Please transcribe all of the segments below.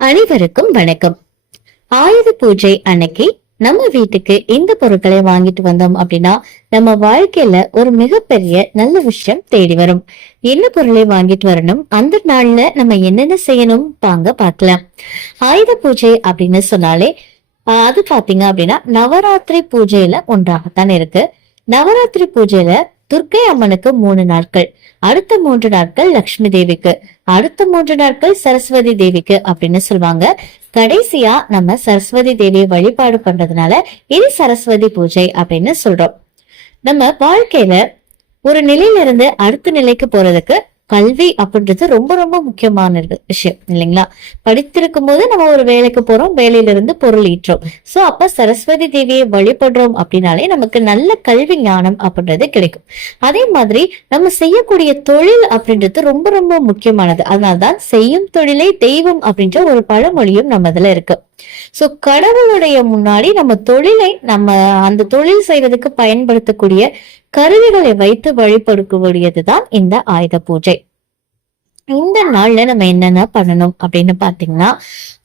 அனைவருக்கும் வணக்கம். ஆயுத பூஜை அன்னைக்கு நம்ம வீட்டுக்கு இந்த பொருட்களை வாங்கிட்டு வந்தோம் அப்படின்னா நம்ம வாழ்க்கையில ஒரு மிகப்பெரிய நல்ல விஷயம் தேடி வரும். என்ன பொருளை வாங்கிட்டு வரணும்? அந்த நாள்ல நம்ம என்னென்ன செய்யணும்? வாங்க பார்க்கலாம். ஆயுத பூஜை அப்படின்னு சொன்னாலே அது பாத்தீங்க அப்படின்னா நவராத்திரி பூஜையில ஒன்றாகத்தான் இருக்கு. நவராத்திரி பூஜையில துர்க்கை அம்மனுக்கு மூணு நாட்கள். அடுத்த மூன்று நாட்கள் லக்ஷ்மி தேவிக்கு. அடுத்த மூன்று நாட்கள் சரஸ்வதி தேவிக்கு அப்படின்னு சொல்லுவாங்க. கடைசியா நம்ம சரஸ்வதி தேவியை வழிபாடு பண்றதுனால இது சரஸ்வதி பூஜை அப்படின்னு சொல்றோம். நம்ம வாழ்க்கையில ஒரு நிலையில இருந்து அடுத்த நிலைக்கு போறதுக்கு கல்வி அப்படின்றது ரொம்ப ரொம்ப முக்கியமான விஷயம் இல்லைங்களா? படித்திருக்கும் போது நம்ம ஒரு வேலைக்கு போறோம் வேலையில இருந்து பொருள் ஈற்றோம் சோ அப்ப சரஸ்வதி தேவியை வழிபடுறோம் அப்படின்னாலே நமக்கு நல்ல கல்வி ஞானம் அப்படின்றது கிடைக்கும். அதே மாதிரி நம்ம செய்யக்கூடிய தொழில் அப்படின்றது ரொம்ப ரொம்ப முக்கியமானது. அதனால்தான் செய்யும் தொழிலை தெய்வம் அப்படின்ற ஒரு பழமொழியும் நம்ம இதுல இருக்கு. சோ கடவுளுடைய முன்னாடி நம்ம தொழிலை நம்ம அந்த தொழில் செய்யறதுக்கு பயன்படுத்தக்கூடிய கருவிகளை வைத்து வழிபடுக்கக்கூடியதுதான் இந்த ஆயுத பூஜை. இந்த நாள்ல நம்ம என்னென்ன பண்ணணும் அப்படின்னு பாத்தீங்கன்னா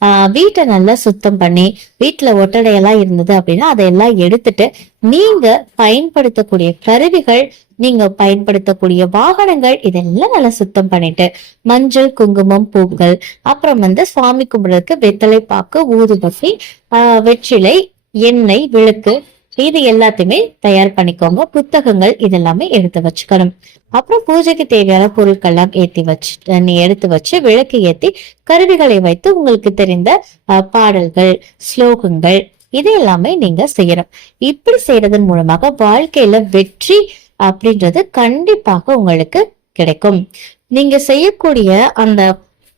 ஆஹ் வீட்டை நல்லா சுத்தம் பண்ணி வீட்டுல ஒட்டடையெல்லாம் இருந்தது அப்படின்னா அதையெல்லாம் எடுத்துட்டு நீங்க பயன்படுத்தக்கூடிய கருவிகள் நீங்க பயன்படுத்தக்கூடிய வாகனங்கள் இதெல்லாம் நல்லா சுத்தம் பண்ணிட்டு மஞ்சள் குங்குமம் பூக்கள் அப்புறம் வந்து சுவாமி கும்பிடுறதுக்கு வெத்தலை பாக்கு ஊதுபசி ஆஹ் வெற்றிலை எண்ணெய் விளக்கு இது எல்லாத்தையுமே தயார் பண்ணிக்கோங்க. புத்தகங்கள் இதெல்லாமே எடுத்து வச்சுக்கணும். அப்புறம் பூஜைக்கு தேவையான பொருட்கள்லாம் ஏத்தி வச்சு நீ எடுத்து வச்சு விளக்கு ஏத்தி கருவிகளை வைத்து உங்களுக்கு தெரிந்த பாடல்கள் ஸ்லோகங்கள் இது எல்லாமே நீங்க செய்யணும். இப்படி செய்யறதன் மூலமாக வாழ்க்கையில வெற்றி அப்படின்றது கண்டிப்பாக உங்களுக்கு கிடைக்கும். நீங்க செய்யக்கூடிய அந்த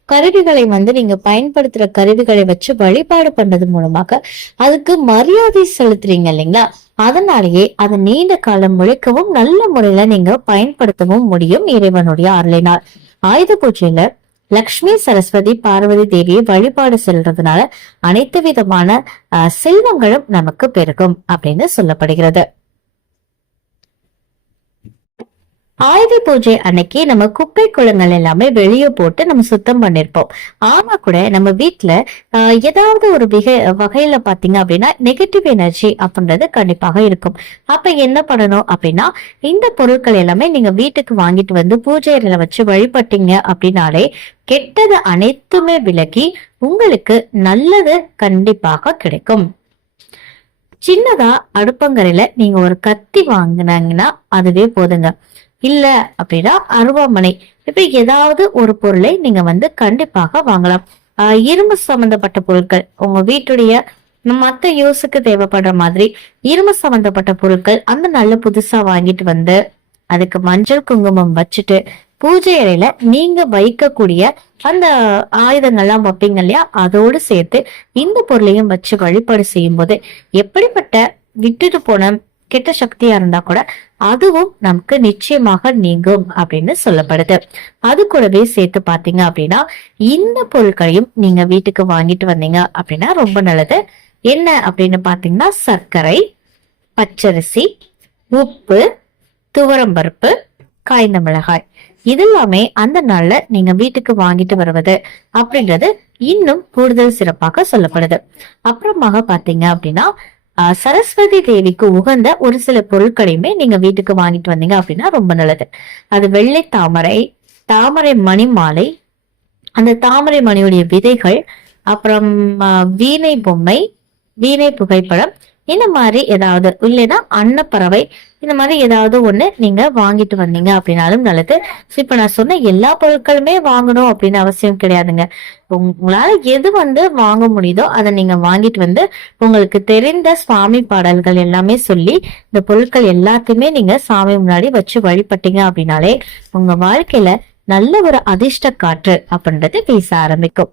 கருவிகளை வந்து நீங்க பயன்படுத்துற கருவிகளை வச்சு வழிபாடு பண்றது மூலமாக அதுக்கு மரியாதை செலுத்துறீங்க இல்லைங்களா? அதனாலேயே அது நீண்ட காலம் முழைக்கவும் நல்ல முறையில நீங்க பயன்படுத்தவும் முடியும் இறைவனுடைய அருளினால். ஆயுத பூஜையில லக்ஷ்மி சரஸ்வதி பார்வதி தேவியை வழிபாடு செல்றதுனால அனைத்து விதமான அஹ், செல்வங்களும் நமக்கு பெருகும் அப்படின்னு சொல்லப்படுகிறது. ஆயுத பூஜை அன்னைக்கு நம்ம குப்பை குளங்கள் எல்லாமே வெளியே போட்டு நம்ம சுத்தம் பண்ணிருப்போம். ஆமா கூட நம்ம வீட்டுல ஆஹ், ஏதாவது ஒரு விக வகையில பாத்தீங்க அப்படின்னா நெகட்டிவ் எனர்ஜி அப்படின்றது கண்டிப்பாக இருக்கும். அப்ப என்ன பண்ணணும் அப்படின்னா இந்த பொருட்கள் எல்லாமே நீங்க வீட்டுக்கு வாங்கிட்டு வந்து பூஜை அறையில வச்சு வழிபட்டீங்க அப்படின்னாலே கெட்டது அனைத்துமே விலகி உங்களுக்கு நல்லது கண்டிப்பாக கிடைக்கும். சின்னதா அடுப்பங்கரையில நீங்க ஒரு கத்தி வாங்கினாங்கன்னா அதுவே போதுங்க. இல்ல அப்படின்னா அருவாமனை. இப்படி ஏதாவது ஒரு பொருளை நீங்க வந்து கண்டிப்பாக வாங்கலாம். ஆஹ் இரும்பு சம்பந்தப்பட்ட பொருட்கள். உங்க வீட்டுடைய மத்த யூஸுக்கு தேவைப்படுற மாதிரி இரும்பு சம்பந்தப்பட்ட பொருட்கள் அந்த நல்ல புதுசா வாங்கிட்டு வந்து அதுக்கு மஞ்சள் குங்குமம் வச்சுட்டு பூஜை அறையில நீங்க வைக்கக்கூடிய அந்த ஆயுதங்கள்லாம் வைப்பீங்க இல்லையா? அதோடு சேர்த்து இந்த பொருளையும் வச்சு வழிபாடு செய்யும் போது எப்படிப்பட்ட விட்டுட்டு போன கெட்ட சக்தியா இருந்தா கூட அதுவும் நமக்கு நிச்சயமாக நீங்கும் அப்படின்னு சொல்லப்படுது. அது கூடவே சேர்த்து பாத்தீங்க அப்படின்னா இந்த பொருட்களையும் நீங்க வீட்டுக்கு வாங்கிட்டு வந்தீங்க அப்படின்னா ரொம்ப நல்லது. என்ன அப்படின்னு பாத்தீங்கன்னா சர்க்கரை பச்சரிசி உப்பு துவரம்பருப்பு காய்ந்த மிளகாய். இதெல்லாமே அந்த நாள்ல நீங்க வீட்டுக்கு வாங்கிட்டு வருவது அப்படின்றது இன்னும் கூடுதல் சிறப்பாக சொல்லப்படுது. அப்புறமாக பாத்தீங்க அப்படின்னா சரஸ்வதி தேவிக்கு உகந்த ஒரு சில பொருட்களையுமே நீங்க வீட்டுக்கு வாங்கிட்டு வந்தீங்க அப்படின்னா ரொம்ப நல்லது. அது வெள்ளை தாமரை தாமரை மணி மாலை அந்த தாமரை மணியுடைய விதைகள் அப்புறம் வீணை பொம்மை வீணை புகைப்படம் இந்த மாதிரி ஏதாவது இல்லைன்னா அன்னப்பறவை இந்த மாதிரி ஏதாவது ஒண்ணு நீங்க வாங்கிட்டு வந்தீங்க அப்படின்னாலும் நல்லது. ஸோ இப்ப நான் சொன்ன எல்லா பொருட்களுமே வாங்கணும் அப்படின்னு அவசியம் கிடையாதுங்க. உங்களால எது வந்து வாங்க முடியுதோ அதை நீங்க வாங்கிட்டு வந்து உங்களுக்கு தெரிந்த சுவாமி பாடல்கள் எல்லாமே சொல்லி இந்த பொருட்கள் எல்லாத்தையுமே நீங்க சாமி முன்னாடி வச்சு வழிபட்டீங்க அப்படின்னாலே உங்க வாழ்க்கையில நல்ல ஒரு அதிர்ஷ்ட காற்று அப்படின்றது பேச ஆரம்பிக்கும்.